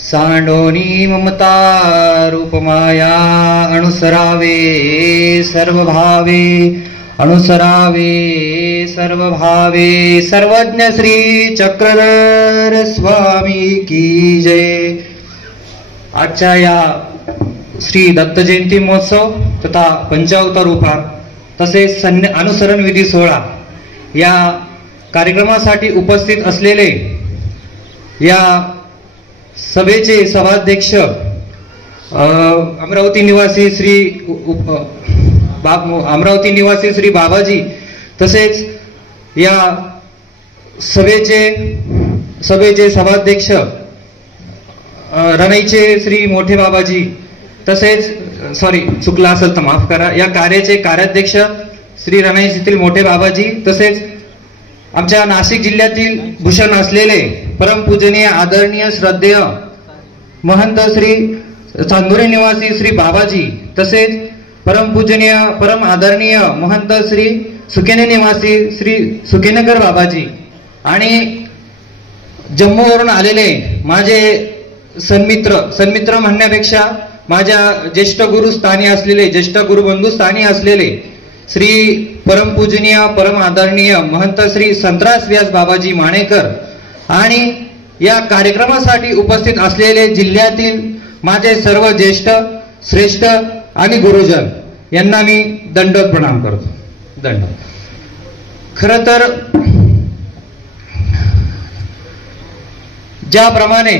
सांडोनी ममता रूपमाया अनुसरावे सर्वभावे अनुसरावे सर्वभावे सर्वज्ञ श्री चक्रधर स्वामी की जय। आजच्या या श्री दत्त जयंती महोत्सव तथा पंचावतार उपहार तसेच अनुसरण विधी सोहळा या कार्यक्रमासाठी उपस्थित असलेले या सभेचे सभाध्यक्ष अमरावती निवासी श्री बाबाजी तसेच या सभेचे सभाध्यक्ष रणाईचे श्री मोठे बाबाजी तसेच चुकला असेल तर माफ करा, या कार्याचे कार्याध्यक्ष श्री रणाई येथील मोठे बाबाजी तसेच आमच्या नाशिक जिल्ह्यातील भूषण असलेले परमपूजनीय आदरणीय श्रद्धेय महंत श्री चांदोरी निवासी श्री बाबाजी तसेच परमपूजनीय परम आदरणीय महंत श्री सुकेने निवासी श्री सुकेनेकर बाबाजी आणि जम्मूवरून आलेले माझे सन्मित्र म्हणण्यापेक्षा माझ्या ज्येष्ठ गुरुस्थानी असलेले ज्येष्ठ गुरुबंधू स्थानी असलेले श्री परमपूजनीय परम आदरणीय महंत श्री संतरास व्यास बाबाजी माणेकर आणि या कार्यक्रमासाठी उपस्थित असलेले जिल्ह्यातील माझे सर्व ज्येष्ठ श्रेष्ठ आणि गुरुजन यांना मी दंडवत प्रणाम करतो। दंडवत। खरं तर ज्याप्रमाणे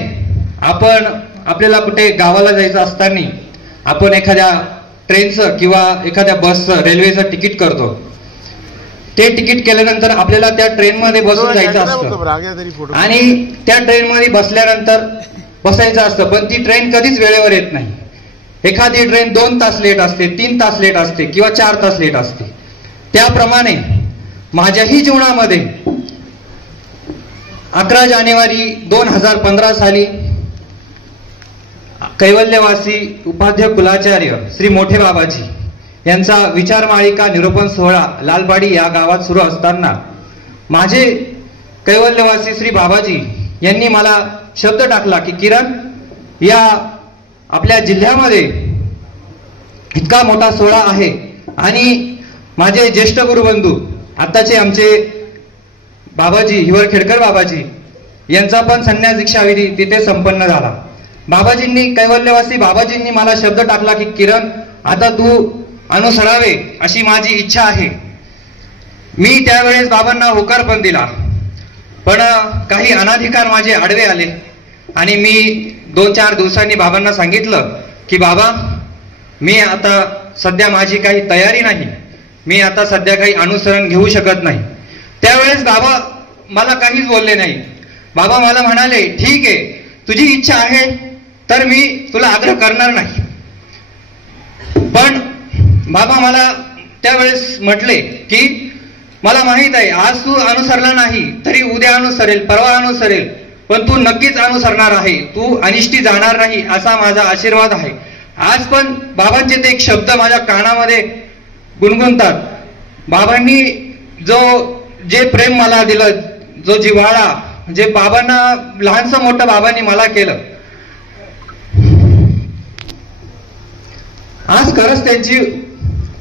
आपल्याला कुठे गावाला जायचं असताना आपण एखाद्या ट्रेनचं किंवा एखाद्या बसचं रेल्वेचं तिकीट करतो, ते तिकीट केल्यानंतर आपल्याला त्या ट्रेनमध्ये बसून जायचं असतं आणि त्या ट्रेनमध्ये बसल्यानंतर बसायचं असतं, पण ती ट्रेन कधीच वेळेवर येत नाही। एखादी ट्रेन 2 तास लेट असते, 3 तास लेट असते किंवा 4 तास लेट असते। त्याप्रमाणे माझ्याही जीवनामध्ये 11 जानेवारी 2015 साली कैवल्यवासी उपाध्याय कुलाचार्य श्री मोठे बाबाजी यांचा विचार माळिका निरूपण सोहळा लालपाडी या गावात सुरू असताना माझे कैवल्यवासी श्री बाबाजी यांनी मला शब्द टाकला की किरण, या आपल्या जिल्ह्यामध्ये इतका मोठा सोहळा आहे आणि माझे ज्येष्ठ गुरुबंधू आताचे आमचे बाबाजी हिवरखेडकर बाबाजी यांचा पण संन्यास दीक्षा विधी तिथे संपन्न झाला। बाबाजींनी कैवल्यवासी बाबाजींनी मला शब्द टाकला की किरण, आता तू अनुसरावे अशी माझी इच्छा आहे। मी त्यावेळेस बाबांना होकार पण दिला, पण काही अनाधिकार माझे आडवे आले आणि मी 2-4 दिवसांनी बाबांना सांगितलं की बाबा, मी आता सध्या माझी काही तयारी नाही, मी आता सध्या काही अनुसरण घेऊ शकत नाही। त्यावेळेस बाबा मला काहीच बोलले नाही। बाबा मला म्हणाले, ठीक आहे, तुझी इच्छा आहे तर मी तुला आग्रह करणार नाही। पण बाबा मला त्यावेळेस म्हटले की मला माहित आहे आज तू अनुसरला नाही तरी उद्या अनुसरेल, परवा अनुसरेल, पण तू नक्कीच अनुसरणार आहे, तू अनिष्टी जाणार नाही असा माझा आशीर्वाद आहे। आज पण बाबांचे ते एक शब्द माझ्या कानामध्ये गुणगुणतात। बाबांनी जे प्रेम मला दिलं, जो जिव्हाळा, जे बाबांना लहानसं मोठं बाबांनी मला केलं, आज खरंच त्यांची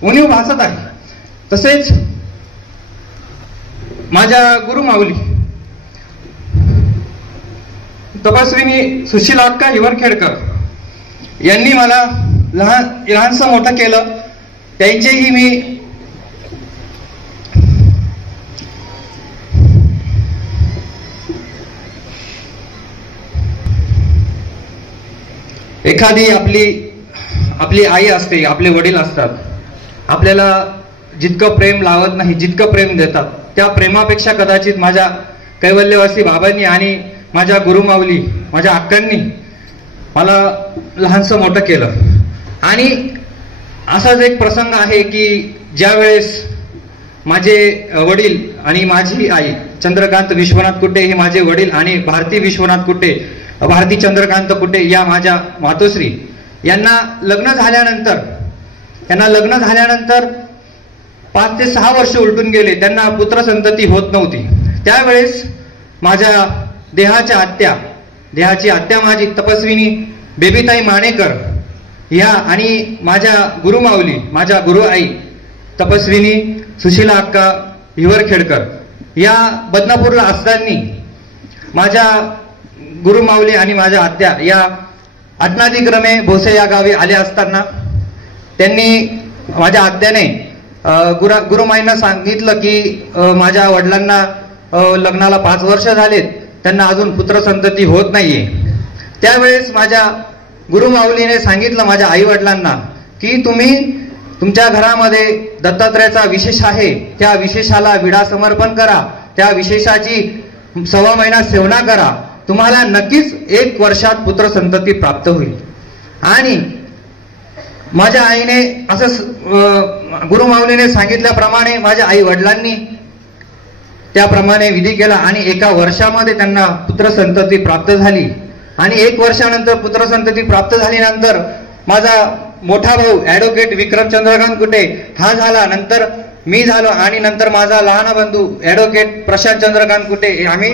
उणीव भासत आहे। तसेच माझ्या गुरुमाऊली तपस्विनी सुशीला अक्का हिवरखेडकर यांनी मला लहानसं मोठं केलं, त्यांचेही मी एखादी आपली आई असते, आपले वडील असतात, आपल्याला जितकं प्रेम लावत नाही, जितकं प्रेम देतात, त्या प्रेमापेक्षा कदाचित माझ्या कैवल्यवासी बाबांनी आणि माझ्या गुरुमाऊली माझ्या अक्कांनी मला लहानसं मोठं केलं. आणि असाच एक प्रसंग आहे की ज्यावेळेस माझे वडील आणि माझी आई चंद्रकांत विश्वनाथ कुटे हे माझे वडील आणि भारती विश्वनाथ कुटे, भारती चंद्रकांत कुटे या माझ्या मातोश्री यांना लग्न झाल्यानंतर 5 ते 6 वर्ष उलटून गेले. त्यांना पुत्रसंतती होत नव्हती. त्यावेळेस माझ्या देहाची आत्या माझी तपस्विनी बेबीताई मानेकर ह्या आणि माझ्या गुरुमाऊली, माझ्या गुरु आई तपस्विनी सुशीला अक्का हिवरखेडकर या बदनापूरला असताना माझ्या गुरुमाऊली आणि माझ्या आत्या या आज्ञाधिक्रमे भोसे या गावी आले असताना माझ्या आत्याने गुरुमाईंना सांगितलं की माझ्या वडिलांना लग्नाला 5 वर्ष झालेत, त्यांना अजून पुत्रसंतती होत नाहीये. त्यावेळेस माझ्या गुरुमाऊलीने सांगितलं माझ्या आई वडिलांना की तुम्ही तुमच्या घरामध्ये दत्तात्रयाचा विशेष आहे, त्या विशेषाला विडा समर्पण करा, त्या विशेषाची 1.25 महिना सेवना करा, तुम्हाला नक्कीच 1 वर्षात पुत्रसंतती प्राप्त होईल. आणि माझ्या आईने असं गुरुमाऊलीने सांगितल्याप्रमाणे माझ्या आई वडिलांनी त्याप्रमाणे विधी केला आणि 1 वर्षामध्ये त्यांना पुत्रसंतती प्राप्त झाली. आणि 1 वर्षानंतर पुत्रसंतती प्राप्त झाल्यानंतर माझा मोठा भाऊ ऍडव्होकेट विक्रम चंद्रकांत कुटे हा झाला, नंतर मी झालो आणि नंतर माझा लहान बंधू ऍडव्होकेट प्रशांत चंद्रकांत कुटे, आम्ही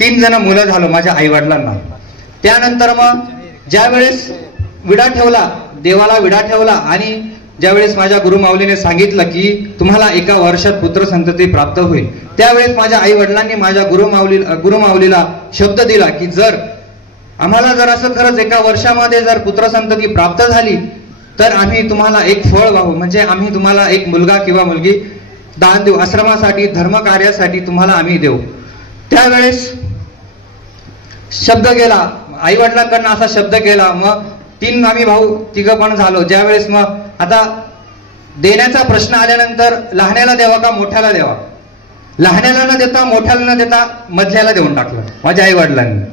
3 जण मुलं झालो माझ्या आई वडिलांना. त्यानंतर मग ज्यावेळेस देवाला विडा ठेवला आणि ज्यावेळेस माझ्या गुरुमाऊलीने सांगितलं की तुम्हाला 1 वर्षात पुत्रसंतती प्राप्त होईल, त्यावेळेस माझ्या आई वडिलांनी माझ्या गुरुमाऊलीला शब्द दिला की आम्हाला जर असं खरंच 1 वर्षामध्ये जर पुत्रसंतती प्राप्त झाली तर आम्ही तुम्हाला एक फळ वाहू, म्हणजे आम्ही तुम्हाला एक मुलगा किंवा मुलगी दान देऊ, आश्रमासाठी धर्मकार्यासाठी तुम्हाला आम्ही देऊ. त्यावेळेस शब्द गेला, आई वडिलांकडनं असा शब्द केला. मग 3 आम्ही भाऊ 3 पण झालो. ज्यावेळेस मग आता देण्याचा प्रश्न आल्यानंतर लहान्याला द्यावा का मोठ्याला द्यावा, लहान्याला न देता मोठ्याला न देता मधल्याला देऊन टाकलं माझ्या आई वडिलांनी.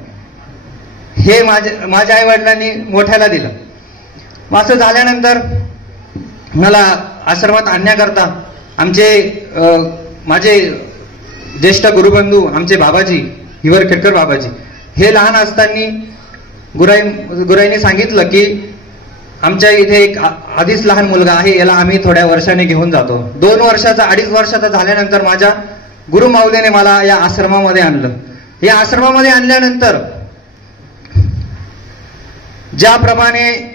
हे माझ्या आई वडिलांनी मोठ्याला दिलं. असं झाल्यानंतर मला आश्रमात आणण्याकरता माझे ज्येष्ठ गुरुबंधू आमचे बाबाजी हिवरखेडकर बाबाजी हे लहान असताना गुराईने सांगितलं की आमच्या इथे एक आधीच लहान मुलगा आहे, याला आम्ही थोड्या वर्षाने घेऊन जातो. 2 वर्षाचा 2.5 वर्षाचा झाल्यानंतर माझ्या गुरुमाऊलीने मला या आश्रमामध्ये आणलं. या आश्रमामध्ये आणल्यानंतर ज्याप्रमाणे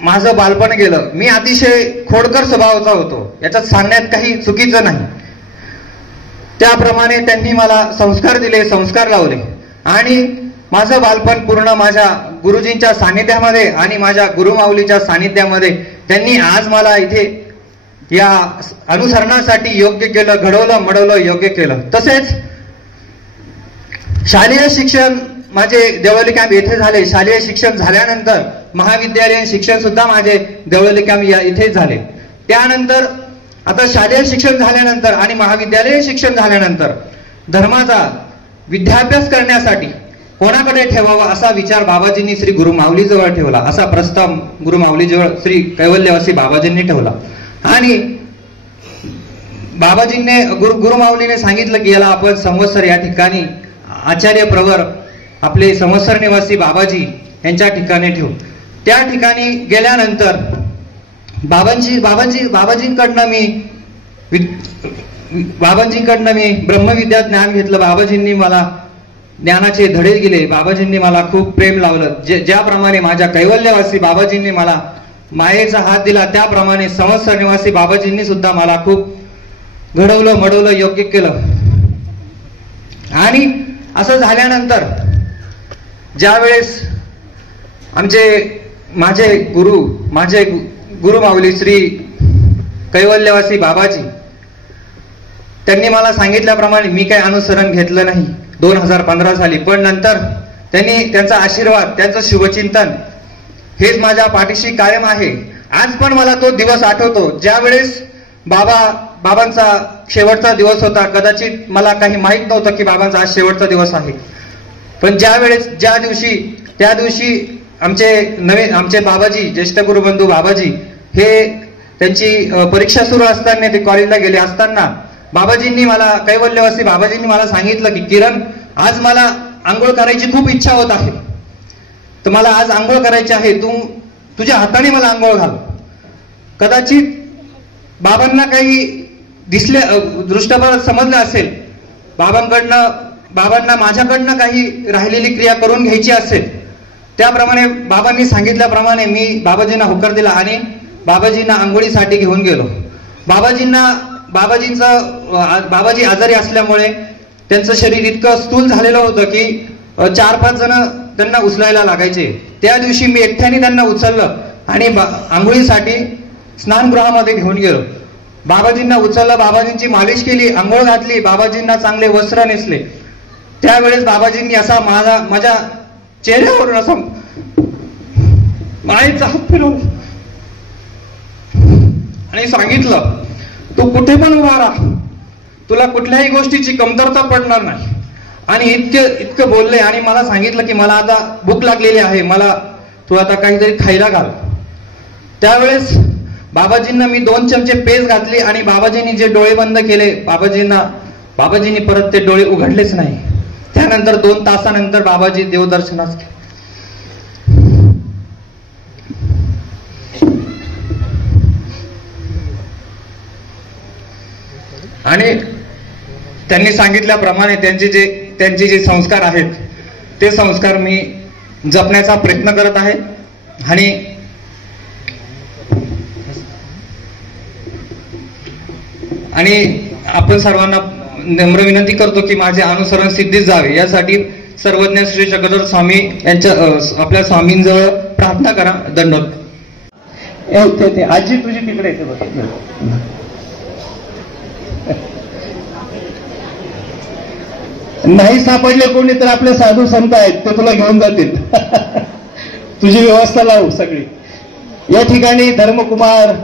माझं बालपण गेलं, मी अतिशय खोडकर स्वभावाचा होतो, याच्यात सांगण्यात काही चुकीचं नाही. त्याप्रमाणे त्यांनी मला संस्कार दिले, संस्कार लावले आणि माझं बालपण पूर्ण माझ्या गुरुजींच्या सानिध्यामध्ये आणि माझ्या गुरुमाऊलीच्या सानिध्यामध्ये त्यांनी आज मला इथे या अनुसरणासाठी योग्य केलं, घडवलं मडवलं योग्य केलं. तसेच शालेय शिक्षण माझे देवळी कॅम्प येथे झाले. शालेय शिक्षण झाल्यानंतर महाविद्यालयीन शिक्षण सुद्धा माझे देवळी कॅम्प इथेच झाले. त्यानंतर आता शालेय शिक्षण झाल्यानंतर आणि महाविद्यालयीन शिक्षण झाल्यानंतर धर्माचा विद्याभ्यास करण्यासाठी कोणाकडे ठेवावा असा विचार बाबाजींनी श्री गुरुमाऊलीजवळ ठेवला. असा प्रस्ताव गुरुमाऊलीजवळ श्री कैवल्यवासी बाबाजींनी ठेवला आणि बाबाजींनी गुरुमाऊलीने सांगितलं की याला आपण संवत्सर या ठिकाणी आचार्य प्रवर आपले संवत्सर निवासी बाबाजी यांच्या ठिकाणी ठेवू. त्या ठिकाणी गेल्यानंतर बाबांजींकडनं मी ब्रह्मविद्या ज्ञान घेतलं. बाबाजींनी मला ज्ञानाचे धडे दिले. बाबाजींनी मला खूप प्रेम लावलं. ज्याप्रमाणे माझ्या कैवल्यवासी बाबाजींनी मला मायेचा हात दिला, त्याप्रमाणे संवत्सर निवासी बाबाजींनी सुद्धा मला खूप घडवलं मडवलं योग्य केलं. आणि असं झाल्यानंतर ज्यावेळेस माझे गुरुमाऊली श्री कैवल्यवासी बाबाजी त्यांनी मला सांगितल्याप्रमाणे मी काही अनुसरण घेतलं नाही 2015 साली. पण नंतर त्यांचा आशीर्वाद, त्यांचं शुभचिंतन हेच माझ्या पाठीशी कायम आहे. आज पण मला तो दिवस आठवतो ज्यावेळेस बाबांचा शेवटचा दिवस होता. कदाचित मला काही माहित नव्हतं की बाबांचा आज शेवटचा दिवस आहे. पण त्या दिवशी आमचे बाबाजी, ज्येष्ठ गुरुबंधू बाबाजी हे त्यांची परीक्षा सुरू असताना ते कॉलेजला गेले असताना कैवल्यवासी बाबाजींनी मला सांगितलं की किरण, आज मला आंघोळ करायची खूप इच्छा होत आहे, तर मला आज आंघोळ करायची आहे, तू तुझ्या हाताने मला आंघोळ घाल. कदाचित बाबांना काही दृष्टपट समजलं असेल, बाबांना माझ्याकडनं काही राहिलेली क्रिया करून घ्यायची असेल, त्याप्रमाणे बाबांनी सांगितल्याप्रमाणे मी बाबाजींना होकार दिला आणि बाबाजींना आंघोळीसाठी घेऊन गेलो. बाबाजी आजारी असल्यामुळे त्यांचं शरीर इतकं स्थूल झालेलं होतं की 4-5 जण त्यांना उचलायला लागायचे. त्या दिवशी मी एकट्याने त्यांना उचललं आणि आंघोळीसाठी स्नानगृहामध्ये घेऊन गेलो. बाबाजींना उचललं, बाबाजींची मालिश केली, आंघोळ घातली, बाबाजींना चांगले वस्त्र नेसले. त्यावेळेस बाबाजींनी असा माझ्या चेहऱ्यावरून असा मायेचा हात फिरवला आणि सांगितलं, तू कुठे पण उभा राहा, तुला कुठल्याही गोष्टीची कमतरता पडणार नाही. आणि इतकं बोलले आणि मला सांगितलं की मला आता भूक लागलेली आहे, मला तू आता काहीतरी खायला घाल. त्यावेळेस बाबाजींना मी 2 चमचे पेज घातली आणि बाबाजींनी जे डोळे बंद केले, बाबाजींनी परत ते डोळे उघडलेच नाही. त्यानंतर 2 तासानंतर बाबाजी देवदर्शनास गेले. आणि त्यांनी सांगितल्याप्रमाणे त्यांचे जे संस्कार आहेत ते संस्कार मी जपण्याचा प्रयत्न करत आहे. आणि आपण सर्वांना नम्र विनंती करतो की माझे अनुसरण सिद्धीस जावे, यासाठी सर्वज्ञ श्री चक्रधर स्वामी यांच्या आपल्या स्वामींजवळ प्रार्थना करा. दंडवत. आजी तुझी तिकडे येते बघ. नाही सापडले कोणी तर आपले साधू संत आहेत, ते तुला घेऊन जातील. तुझी व्यवस्था लावू सगळी. या ठिकाणी धर्मकुमार